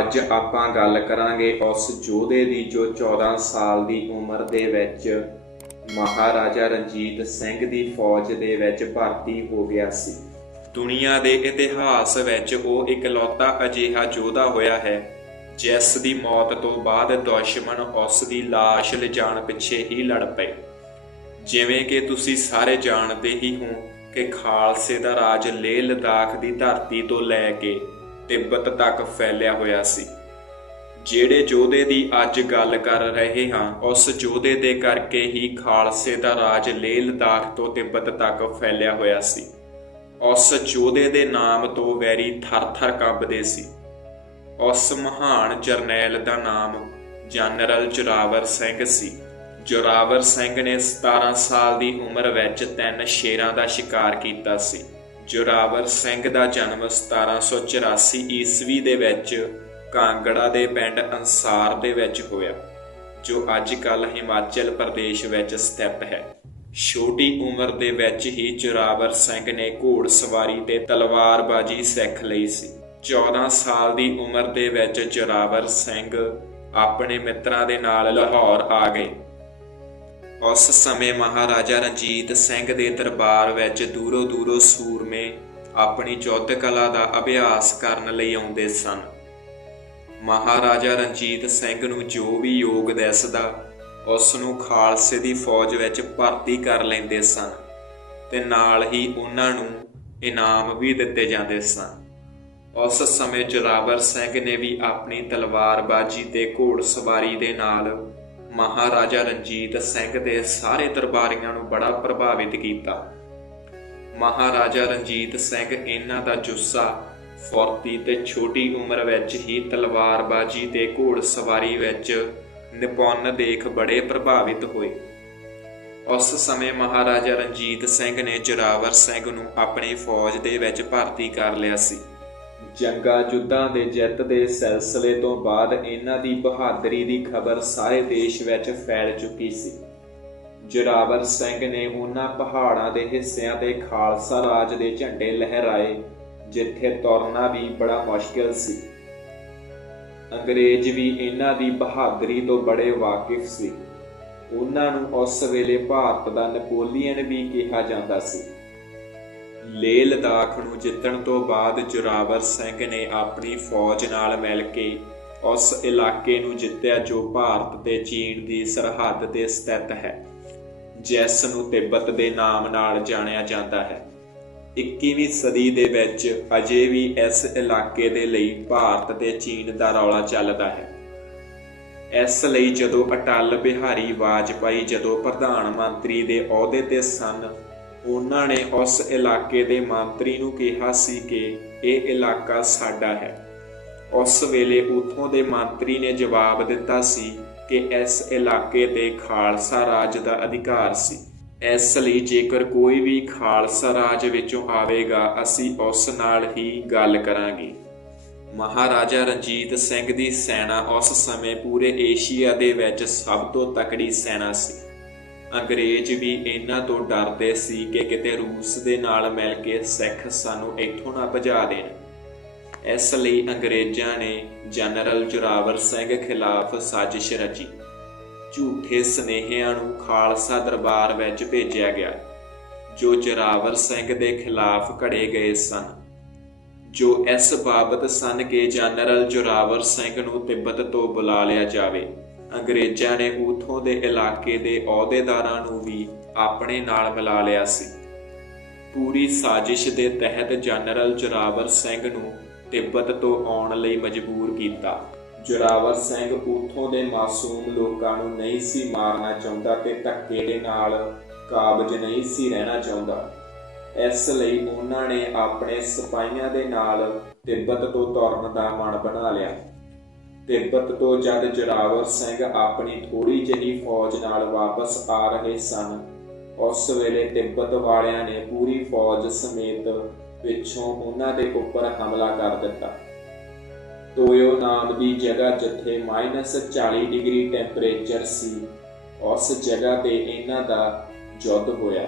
ਅੱਜ ਆਪਾਂ ਗੱਲ ਕਰਾਂਗੇ ਉਸ ਯੋਧੇ ਦੀ ਜੋ 14 ਸਾਲ ਦੀ ਉਮਰ ਦੇ ਵਿੱਚ ਮਹਾਰਾਜਾ ਰਣਜੀਤ ਸਿੰਘ ਦੀ ਫੌਜ ਦੇ ਵਿੱਚ ਭਰਤੀ ਹੋ ਗਿਆ ਸੀ। ਦੁਨੀਆ ਦੇ ਇਤਿਹਾਸ ਵਿੱਚ ਉਹ ਇਕਲੌਤਾ ਅਜਿਹਾ ਯੋਧਾ ਹੋਇਆ ਹੈ, ਜਿਸ ਦੀ ਮੌਤ ਤੋਂ ਬਾਅਦ ਦੁਸ਼ਮਣ ਉਸ ਦੀ ਲਾਸ਼ ਲਿਜਾਣ ਪਿੱਛੇ ਹੀ ਲੜ ਪਏ। ਜਿਵੇਂ ਕਿ ਤੁਸੀਂ ਸਾਰੇ ਜਾਣਦੇ ਹੀ ਹੋ ਕਿ ਖਾਲਸੇ ਦਾ ਰਾਜ ਲੇਹ ਲਦਾਖ ਦੀ ਧਰਤੀ ਤੋਂ ਲੈ ਕੇ ਤਿੱਬਤ ਤੱਕ ਫੈਲਿਆ ਹੋਇਆ ਸੀ। ਜਿਹੜੇ ਯੋਧੇ ਦੀ ਅੱਜ ਗੱਲ ਕਰ ਰਹੇ ਹਾਂ, ਉਸ ਯੋਧੇ ਦੇ ਕਰਕੇ ਹੀ ਖਾਲਸੇ ਦਾ ਰਾਜ ਲੇਹ ਲਦਾਖ ਤੋਂ ਤਿੱਬਤ ਤੱਕ ਫੈਲਿਆ ਹੋਇਆ ਸੀ। ਉਸ ਯੋਧੇ ਦੇ ਨਾਮ ਤੋਂ ਵੈਰੀ ਥਰ-ਥਰ ਕੰਬਦੇ ਸੀ। ਉਸ ਮਹਾਨ ਜਰਨੈਲ ਦਾ ਨਾਮ ਜਨਰਲ ਜੋਰਾਵਰ ਸਿੰਘ ਸੀ। ਜੋਰਾਵਰ ਸਿੰਘ ਨੇ 17 ਸਾਲ ਦੀ ਉਮਰ ਵਿੱਚ ਤਿੰਨ ਸ਼ੇਰਾਂ ਦਾ ਸ਼ਿਕਾਰ ਕੀਤਾ ਸੀ। ਜੋਰਾਵਰ ਸਿੰਘ ਦਾ ਜਨਮ 1784 ਈਸਵੀ ਦੇ ਵਿੱਚ ਕਾਂਗੜਾ ਦੇ ਪਿੰਡ ਅੰਸਾਰ ਦੇ ਵਿੱਚ ਹੋਇਆ, ਜੋ ਅੱਜ ਕੱਲ ਹਿਮਾਚਲ ਪ੍ਰਦੇਸ਼ ਵਿੱਚ ਸਥਿਤ ਹੈ। ਛੋਟੀ ਉਮਰ ਦੇ ਵਿੱਚ ਹੀ ਜੋਰਾਵਰ ਸਿੰਘ ਨੇ ਘੋੜ ਸਵਾਰੀ ਤੇ ਤਲਵਾਰਬਾਜ਼ੀ ਸਿੱਖ ਲਈ ਸੀ। 14 ਸਾਲ ਦੀ ਉਮਰ ਦੇ ਵਿੱਚ ਜੋਰਾਵਰ ਸਿੰਘ ਆਪਣੇ ਮਿੱਤਰਾਂ ਦੇ ਨਾਲ ਲਾਹੌਰ ਆ ਗਏ। ਉਸ ਸਮੇਂ ਮਹਾਰਾਜਾ ਰਣਜੀਤ ਸਿੰਘ ਦੇ ਦਰਬਾਰ ਵਿੱਚ ਦੂਰੋਂ ਦੂਰੋਂ ਸੂਰਮੇ ਆਪਣੀ ਯੁੱਧ ਕਲਾ ਦਾ ਅਭਿਆਸ ਕਰਨ ਲਈ ਆਉਂਦੇ ਸਨ। ਮਹਾਰਾਜਾ ਰਣਜੀਤ ਸਿੰਘ ਨੂੰ ਜੋ ਵੀ ਯੋਗ ਦੱਸਦਾ ਉਸ ਨੂੰ ਖਾਲਸੇ ਦੀ ਫੌਜ ਵਿੱਚ ਭਰਤੀ ਕਰ ਲੈਂਦੇ ਸਨ ਤੇ ਨਾਲ ਹੀ ਉਹਨਾਂ ਨੂੰ ਇਨਾਮ ਵੀ ਦਿੱਤੇ ਜਾਂਦੇ ਸਨ। ਉਸ ਸਮੇਂ ਜੋਰਾਵਰ ਸਿੰਘ ਨੇ ਵੀ ਆਪਣੀ ਤਲਵਾਰਬਾਜ਼ੀ ਤੇ ਘੋੜਸਵਾਰੀ ਦੇ ਨਾਲ ਮਹਾਰਾਜਾ ਰਣਜੀਤ ਸਿੰਘ ਦੇ ਸਾਰੇ ਦਰਬਾਰੀਆਂ ਨੂੰ ਬੜਾ ਪ੍ਰਭਾਵਿਤ ਕੀਤਾ। ਮਹਾਰਾਜਾ ਰਣਜੀਤ ਸਿੰਘ ਇਹਨਾਂ ਦਾ ਜੁੱਸਾ, ਫੁਰਤੀ ਤੇ ਛੋਟੀ ਉਮਰ ਵਿੱਚ ਹੀ ਤਲਵਾਰਬਾਜ਼ੀ ਤੇ ਘੋੜਸਵਾਰੀ ਵਿੱਚ ਨਿਪੁੰਨ ਦੇਖ ਬੜੇ ਪ੍ਰਭਾਵਿਤ ਹੋਏ। ਉਸ ਸਮੇਂ ਮਹਾਰਾਜਾ ਰਣਜੀਤ ਸਿੰਘ ਨੇ ਜੋਰਾਵਰ ਸਿੰਘ ਨੂੰ ਆਪਣੀ ਫੌਜ ਦੇ ਵਿੱਚ ਭਰਤੀ ਕਰ ਲਿਆ ਸੀ। ਜੰਗਾਂ ਜੁੱਧਾਂ ਦੇ ਜਿੱਤ ਦੇ ਸਿਲਸਿਲੇ ਤੋਂ ਬਾਅਦ ਇਹਨਾਂ ਦੀ ਬਹਾਦਰੀ ਦੀ ਖਬਰ ਸਾਰੇ ਦੇਸ਼ ਵਿੱਚ ਫੈਲ ਚੁੱਕੀ ਸੀ। ਜੋਰਾਵਰ ਸਿੰਘ ਨੇ ਉਹਨਾਂ ਪਹਾੜਾਂ ਦੇ ਹਿੱਸਿਆਂ ਤੇ ਖਾਲਸਾ ਰਾਜ ਦੇ ਝੰਡੇ ਲਹਿਰਾਏ, ਜਿੱਥੇ ਤੁਰਨਾ ਵੀ ਬੜਾ ਮੁਸ਼ਕਿਲ ਸੀ। ਅੰਗਰੇਜ਼ ਵੀ ਇਹਨਾਂ ਦੀ ਬਹਾਦਰੀ ਤੋਂ ਬੜੇ ਵਾਕਿਫ ਸੀ। ਉਹਨਾਂ ਨੂੰ ਉਸ ਵੇਲੇ ਭਾਰਤ ਦਾ ਨਪੋਲੀਅਨ ਵੀ ਕਿਹਾ ਜਾਂਦਾ ਸੀ। ਲੇਹ ਲਦਾਖ ਨੂੰ ਜਿੱਤਣ ਤੋਂ ਬਾਅਦ ਜੋਰਾਵਰ ਸਿੰਘ ਨੇ ਆਪਣੀ ਫੌਜ ਨਾਲ ਮਿਲ ਕੇ ਉਸ ਇਲਾਕੇ ਨੂੰ ਜਿੱਤਿਆ ਜੋ ਭਾਰਤ ਤੇ ਚੀਨ ਦੀ ਸਰਹੱਦ ਤੇ ਸਥਿਤ ਹੈ, ਜਿਸ ਨੂੰ ਤਿੱਬਤ ਦੇ ਨਾਮ ਨਾਲ ਜਾਣਿਆ ਜਾਂਦਾ ਹੈ। 21ਵੀਂ ਸਦੀ ਦੇ ਵਿੱਚ ਅਜੇ ਵੀ ਇਸ ਇਲਾਕੇ ਦੇ ਲਈ ਭਾਰਤ ਤੇ ਚੀਨ ਦਾ ਰੌਲਾ ਚੱਲਦਾ ਹੈ। ਇਸ ਲਈ ਜਦੋਂ ਅਟਲ ਬਿਹਾਰੀ ਵਾਜਪਾਈ ਜਦੋਂ ਪ੍ਰਧਾਨ ਮੰਤਰੀ ਦੇ ਅਹੁਦੇ ਤੇ ਸਨ ਉਹਨਾਂ ਨੇ ਉਸ ਇਲਾਕੇ ਦੇ ਮੰਤਰੀ ਨੂੰ ਕਿਹਾ ਸੀ ਕਿ ਇਹ ਇਲਾਕਾ ਸਾਡਾ ਹੈ। ਉਸ ਵੇਲੇ ਉਥੋਂ ਦੇ ਮੰਤਰੀ ਨੇ ਜਵਾਬ ਦਿੱਤਾ ਸੀ ਕਿ ਇਸ ਇਲਾਕੇ ਤੇ ਖਾਲਸਾ ਰਾਜ ਦਾ ਅਧਿਕਾਰ ਸੀ। ਇਸ ਲਈ ਜੇਕਰ ਕੋਈ ਵੀ ਖਾਲਸਾ ਰਾਜ ਵਿੱਚੋਂ ਆਵੇਗਾ, ਅਸੀਂ ਉਸ ਨਾਲ ਹੀ ਗੱਲ ਕਰਾਂਗੇ। ਮਹਾਰਾਜਾ ਰਣਜੀਤ ਸਿੰਘ ਦੀ ਸੈਨਾ ਉਸ ਸਮੇਂ ਪੂਰੇ ਏਸ਼ੀਆ ਦੇ ਵਿੱਚ ਸਭ ਤੋਂ ਤਕੜੀ ਸੈਨਾ ਸੀ। ਅੰਗਰੇਜ਼ ਵੀ ਇਹਨਾਂ ਤੋਂ ਡਰਦੇ ਸੀ ਕਿ ਕਿਤੇ ਰੂਸ ਦੇ ਨਾਲ ਮਿਲ ਕੇ ਸਿੱਖ ਸਾਨੂੰ ਇੱਥੋਂ ਨਾ ਭਜਾ ਦੇਣ। ਇਸ ਲਈ ਅੰਗਰੇਜ਼ਾਂ ਨੇ ਜਨਰਲ ਜੋਰਾਵਰ ਸਿੰਘ ਖਿਲਾਫ ਸਾਜ਼ਿਸ਼ ਰਚੀ। ਝੂਠੇ ਸਨੇਹਿਆਂ ਨੂੰ ਖਾਲਸਾ ਦਰਬਾਰ ਵਿੱਚ ਭੇਜਿਆ ਗਿਆ, ਜੋ ਜੋਰਾਵਰ ਸਿੰਘ ਦੇ ਖਿਲਾਫ ਘੜੇ ਗਏ ਸਨ। ਜੋ ਇਸ ਬਾਬਤ ਸਨ ਕਿ ਜਨਰਲ ਜੋਰਾਵਰ ਸਿੰਘ ਨੂੰ ਤਿੱਬਤ ਤੋਂ ਬੁਲਾ ਲਿਆ ਜਾਵੇ। ਅੰਗਰੇਜ਼ਾਂ ਨੇ ਉਥੋਂ ਦੇ ਇਲਾਕੇ ਦੇ ਅਹੁਦੇਦਾਰਾਂ ਨੂੰ ਵੀ ਆਪਣੇ ਨਾਲ ਮਿਲਾ ਲਿਆ ਸੀ। ਪੂਰੀ ਸਾਜ਼ਿਸ਼ ਦੇ ਤਹਿਤ ਜਨਰਲ ਜੋਰਾਵਰ ਸਿੰਘ ਨੂੰ ਤਿੱਬਤ ਤੋਂ ਆਉਣ ਲਈ ਮਜਬੂਰ ਕੀਤਾ। ਜੋਰਾਵਰ ਸਿੰਘ ਉਥੋਂ ਦੇ ਮਾਸੂਮ ਲੋਕਾਂ ਨੂੰ ਨਹੀਂ ਸੀ ਮਾਰਨਾ ਚਾਹੁੰਦਾ ਤੇ ਧੱਕੇ ਦੇ ਨਾਲ ਕਾਬਜ ਨਹੀਂ ਸੀ ਰਹਿਣਾ ਚਾਹੁੰਦਾ। ਇਸ ਲਈ ਉਹਨਾਂ ਨੇ ਆਪਣੇ ਸਿਪਾਹੀਆਂ ਦੇ ਨਾਲ ਤਿੱਬਤ ਤੋਂ ਤੁਰਨ ਦਾ ਮਨ ਬਣਾ ਲਿਆ। ਤਿੱਬਤ ਤੋਂ ਜਦ ਜੋਰਾਵਰ ਸਿੰਘ ਆਪਣੀ ਥੋੜੀ ਜਿਹੀ ਫੌਜ ਨਾਲ ਵਾਪਸ ਆ ਰਹੇ ਸਨ, ਉਸ ਵੇਲੇ ਤਿੱਬਤ ਵਾਲਿਆਂ ਨੇ ਪੂਰੀ ਫੌਜ ਸਮੇਤ ਪਿੱਛੋਂ ਉਹਨਾਂ ਦੇ ਉੱਪਰ ਹਮਲਾ ਕਰ ਦਿੱਤਾ। ਤੋਇਓ ਨਾਮ ਦੀ ਜਗ੍ਹਾ ਜਿੱਥੇ -40 ਡਿਗਰੀ ਟੈਂਪਰੇਚਰ ਸੀ, ਉਸ ਜਗ੍ਹਾ ਤੇ ਇਹਨਾਂ ਦਾ ਯੁੱਧ ਹੋਇਆ।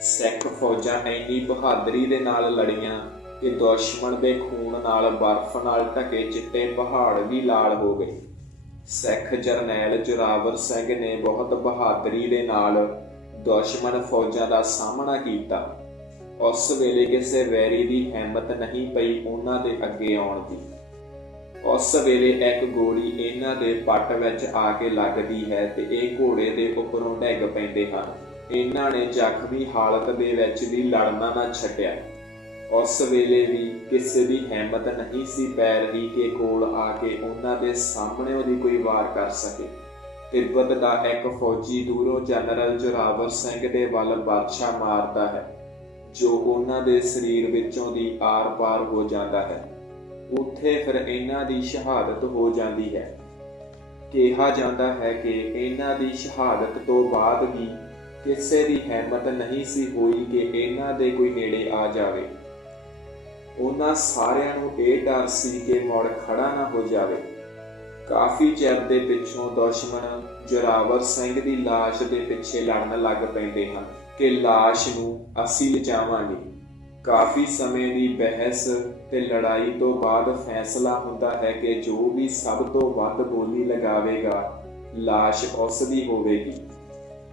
ਸਿੱਖ ਫੌਜਾਂ ਇੰਨੀ ਬਹਾਦਰੀ ਦੇ ਨਾਲ ਲੜੀਆਂ ਕਿ ਦੁਸ਼ਮਣ ਦੇ ਖੂਨ ਨਾਲ ਬਰਫ਼ ਨਾਲ ਢਕੇ ਚਿੱਟੇ ਪਹਾੜ ਵੀ ਲਾਲ ਹੋ ਗਏ। ਸਿੱਖ ਜਰਨੈਲ ਜੋਰਾਵਰ ਸਿੰਘ ਨੇ ਬਹੁਤ ਬਹਾਦਰੀ ਦੇ ਨਾਲ ਦੁਸ਼ਮਣ ਫੌਜਾਂ ਦਾ ਸਾਹਮਣਾ ਕੀਤਾ। ਉਸ ਵੇਲੇ ਕਿਸੇ ਵੈਰੀ ਦੀ ਹਿੰਮਤ ਨਹੀਂ ਪਈ ਉਹਨਾਂ ਦੇ ਅੱਗੇ ਆਉਣ ਦੀ। ਉਸ ਵੇਲੇ ਇੱਕ ਗੋਲੀ ਇਹਨਾਂ ਦੇ ਪੱਟ ਵਿੱਚ ਆ ਕੇ ਲੱਗਦੀ ਹੈ ਤੇ ਇਹ ਘੋੜੇ ਦੇ ਉੱਪਰੋਂ ਡਿੱਗ ਪੈਂਦੇ ਹਨ। ਇਹਨਾਂ ਨੇ ਜ਼ਖਮੀ ਹਾਲਤ ਦੇ ਵਿੱਚ ਵੀ ਲੜਨਾ ਨਾ ਛੱਡਿਆ। ਉਸ ਵੇਲੇ ਵੀ ਕਿਸੇ ਦੀ ਹਿੰਮਤ ਨਹੀਂ ਸੀ ਪੈਰ ਦੀ ਕਿ ਕੋਲ ਆ ਕੇ ਉਹਨਾਂ ਦੇ ਸਾਹਮਣੇ ਉਹਦੀ ਕੋਈ ਵਾਰ ਕਰ ਸਕੇ। ਤਿੱਬਤ ਦਾ ਇੱਕ ਫੌਜੀ ਦੂਰੋਂ ਜਨਰਲ ਜੋਰਾਵਰ ਸਿੰਘ ਦੇ ਵੱਲ ਬਾਦਸ਼ਾਹ ਮਾਰਦਾ ਹੈ, ਜੋ ਉਹਨਾਂ ਦੇ ਸਰੀਰ ਵਿੱਚੋਂ ਦੀ ਆਰ-ਪਾਰ ਹੋ ਜਾਂਦਾ ਹੈ। ਉੱਥੇ ਫਿਰ ਇਹਨਾਂ ਦੀ ਸ਼ਹਾਦਤ ਹੋ ਜਾਂਦੀ ਹੈ। ਕਿਹਾ ਜਾਂਦਾ ਹੈ ਕਿ ਇਹਨਾਂ ਦੀ ਸ਼ਹਾਦਤ ਤੋਂ ਬਾਅਦ ਵੀ ਕਿਸੇ ਦੀ ਹਿੰਮਤ ਨਹੀਂ ਸੀ ਹੋਈ ਕਿ ਇਹਨਾਂ ਦੇ ਕੋਈ ਨੇੜੇ ਆ ਜਾਵੇ। ਉਹਨਾਂ ਸਾਰਿਆਂ ਨੂੰ ਇਹ ਡਰ ਸੀ ਕਿ ਮੁੜ ਖੜਾ ਨਾ ਹੋ ਜਾਵੇ। ਕਾਫੀ ਚਿਰ ਦੇ ਪਿੱਛੋਂ ਦੁਸ਼ਮਣ ਜੋਰਾਵਰ ਸਿੰਘ ਦੀ ਲਾਸ਼ ਦੇ ਪਿੱਛੇ ਲੜਨ ਲੱਗ ਪੈਂਦੇ ਹਨ ਕਿ ਲਾਸ਼ ਨੂੰ ਅਸੀਂ ਲਿਜਾਵਾਂਗੇ। ਕਾਫੀ ਸਮੇਂ ਦੀ ਬਹਿਸ ਤੇ ਲੜਾਈ ਤੋਂ ਬਾਅਦ ਫੈਸਲਾ ਹੁੰਦਾ ਹੈ ਕਿ ਜੋ ਵੀ ਸਭ ਤੋਂ ਵੱਧ ਬੋਲੀ ਲਗਾਵੇਗਾ, ਲਾਸ਼ ਉਸ ਦੀ ਹੋਵੇਗੀ।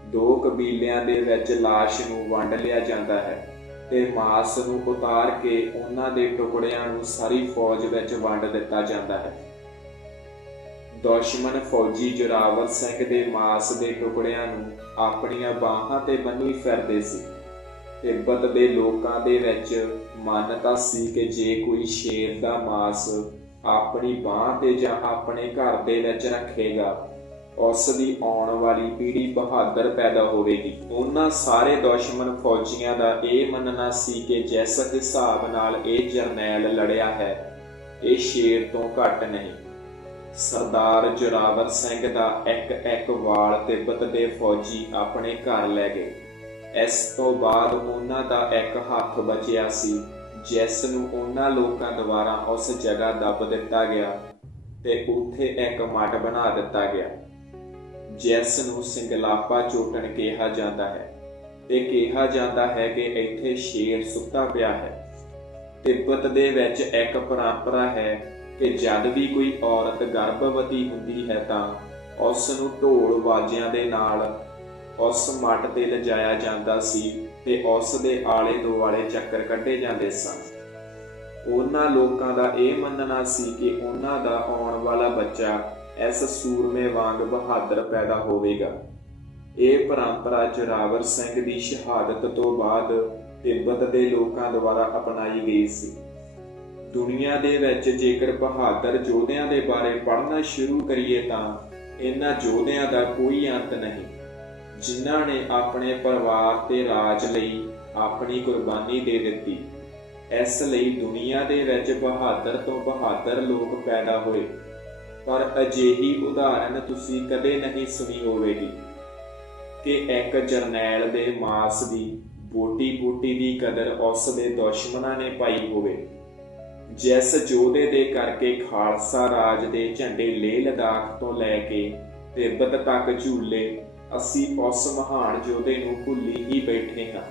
ਦੋ ਕਬੀਲਿਆਂ ਦੇ ਵਿੱਚ ਲਾਸ਼ ਨੂੰ ਵੰਡ ਲਿਆ ਜਾਂਦਾ ਹੈ। ਤੇ ਮਾਸ ਨੂੰ ਉਤਾਰ ਕੇ ਉਹਨਾਂ ਦੇ ਟੁਕੜਿਆਂ ਨੂੰ ਸਾਰੀ ਫੌਜ ਵਿੱਚ ਵੰਡ ਦਿੱਤਾ ਜਾਂਦਾ ਹੈ। ਦੁਸ਼ਮਣ ਫੌਜੀ ਜੋਰਾਵਰ ਸਿੰਘ ਦੇ ਮਾਸ ਦੇ ਟੁਕੜਿਆਂ ਨੂੰ ਆਪਣੀਆਂ ਬਾਹਾਂ ਤੇ ਬੰਨੀ ਫਿਰਦੇ ਸੀ ਤਿੱਬਤ ਦੇ ਲੋਕਾਂ ਦੇ ਵਿੱਚ ਮਾਨਤਾ ਸੀ ਕਿ ਜੇ ਕੋਈ ਸ਼ੇਰ ਦਾ ਮਾਸ ਆਪਣੀ ਬਾਹ ਤੇ ਜਾਂ ਆਪਣੇ ਘਰ ਦੇ ਵਿੱਚ ਰੱਖੇਗਾ ਉਸ ਦੀ ਆਉਣ ਵਾਲੀ ਪੀੜ੍ਹੀ ਬਹਾਦਰ ਪੈਦਾ ਹੋਵੇਗੀ। ਉਹਨਾਂ ਸਾਰੇ ਦੁਸ਼ਮਣ ਫੌਜੀਆਂ ਦਾ ਇਹ ਮੰਨਣਾ ਸੀ ਕਿ ਜਿਸ ਹਿਸਾਬ ਨਾਲ ਇਹ ਜਰਨੈਲ ਲੜਿਆ ਹੈ, ਇਹ ਸ਼ੇਰ ਤੋਂ ਘੱਟ ਨਹੀਂ। ਸਰਦਾਰ ਜੋਰਾਵਰ ਸਿੰਘ ਦਾ ਇੱਕ ਇੱਕ ਵਾਲ ਤਿੱਬਤ ਦੇ ਫੌਜੀ ਆਪਣੇ ਘਰ ਲੈ ਗਏ। ਇਸ ਤੋਂ ਬਾਅਦ ਉਹਨਾਂ ਦਾ ਇੱਕ ਹੱਥ ਬਚਿਆ ਸੀ, ਜਿਸ ਨੂੰ ਉਹਨਾਂ ਲੋਕਾਂ ਦੁਆਰਾ ਉਸ ਜਗ੍ਹਾ ਦੱਬ ਦਿੱਤਾ ਗਿਆ ਤੇ ਉੱਥੇ ਇੱਕ ਮੱਟ ਬਣਾ ਦਿੱਤਾ ਗਿਆ। ਜੈਸ ਨੂੰ ਸਿੰਗਲਾਪਾ ਚੋਟਣ ਕਿਹਾ ਜਾਂਦਾ ਹੈ ਤੇ ਕਿਹਾ ਜਾਂਦਾ ਹੈ ਕਿ ਇੱਥੇ ਸ਼ੇਰ ਸੁੱਤਾ ਪਿਆ ਹੈ। ਤਿੱਬਤ ਦੇ ਵਿੱਚ ਇੱਕ ਪਰੰਪਰਾ ਹੈ ਕਿ ਜਦ ਵੀ ਕੋਈ ਔਰਤ ਗਰਭਵਤੀ ਹੁੰਦੀ ਹੈ ਤਾਂ ਉਸ ਨੂੰ ਢੋਲ ਬਾਜਿਆਂ ਦੇ ਨਾਲ ਉਸ ਮੱਟ ਤੇ ਲਿਜਾਇਆ ਜਾਂਦਾ ਸੀ ਤੇ ਉਸ ਦੇ ਆਲੇ ਦੁਆਲੇ ਚੱਕਰ ਕੱਢੇ ਜਾਂਦੇ ਸਨ। ਉਹਨਾਂ ਲੋਕਾਂ ਦਾ ਇਹ ਮੰਨਣਾ ਸੀ ਕਿ ਉਹਨਾਂ ਦਾ ਆਉਣ ਵਾਲਾ ਬੱਚਾ ਇਸ ਸੂਰਮੇ ਵਾਂਗ ਬਹਾਦਰ ਪੈਦਾ ਹੋਵੇਗਾ। ਇਹ ਪਰੰਪਰਾ ਜੋਰਾਵਰ ਸਿੰਘ ਦੀ ਸ਼ਹਾਦਤ ਤੋਂ ਬਾਅਦ ਤਿੱਬਤ ਦੇ ਲੋਕਾਂ ਦੁਆਰਾ ਅਪਣਾਈ ਗਈ ਸੀ। ਦੁਨੀਆ ਦੇ ਵਿੱਚ ਜੇਕਰ ਬਹਾਦਰ ਯੋਧਿਆਂ ਦੇ ਬਾਰੇ ਪੜ੍ਹਨਾ ਸ਼ੁਰੂ ਕਰੀਏ ਤਾਂ ਇਹਨਾਂ ਯੋਧਿਆਂ ਦਾ ਕੋਈ ਅੰਤ ਨਹੀਂ। ਜਿਨ੍ਹਾਂ ਨੇ ਆਪਣੇ ਪਰਿਵਾਰ ਤੇ ਰਾਜ ਲਈ ਆਪਣੀ ਕੁਰਬਾਨੀ ਦੇ ਦਿੱਤੀ, ਇਸ ਲਈ ਦੁਨੀਆ ਦੇ ਵਿੱਚ ਬਹਾਦਰ ਤੋਂ ਬਹਾਦਰ ਲੋਕ ਪੈਦਾ ਹੋਏ। ਪਰ ਅਜਿਹੀ ਉਦਾਹਰਨ ਤੁਸੀਂ ਕਦੇ ਨਹੀਂ ਸੁਣੀ ਹੋਵੇਗੀ ਕਿ ਇੱਕ ਜਰਨੈਲ ਦੇ ਮਾਸ ਦੀ ਬੋਟੀ ਬੋਟੀ ਦੀ ਕਦਰ ਉਸ ਦੇ ਦੁਸ਼ਮਣਾਂ ਨੇ ਪਾਈ ਹੋਵੇ, ਜਿਸ ਜੋਧੇ ਦੇ ਕਰਕੇ ਖਾਲਸਾ ਰਾਜ ਦੇ ਝੰਡੇ ਲੇਹ ਲਦਾਖ ਤੋਂ ਲੈ ਕੇ ਤਿੱਬਤ ਤੱਕ ਝੂਲੇ ਅਸੀਂ ਉਸ ਮਹਾਨ ਯੋਧੇ ਨੂੰ ਭੁੱਲੀ ਹੀ ਬੈਠੇ ਹਾਂ।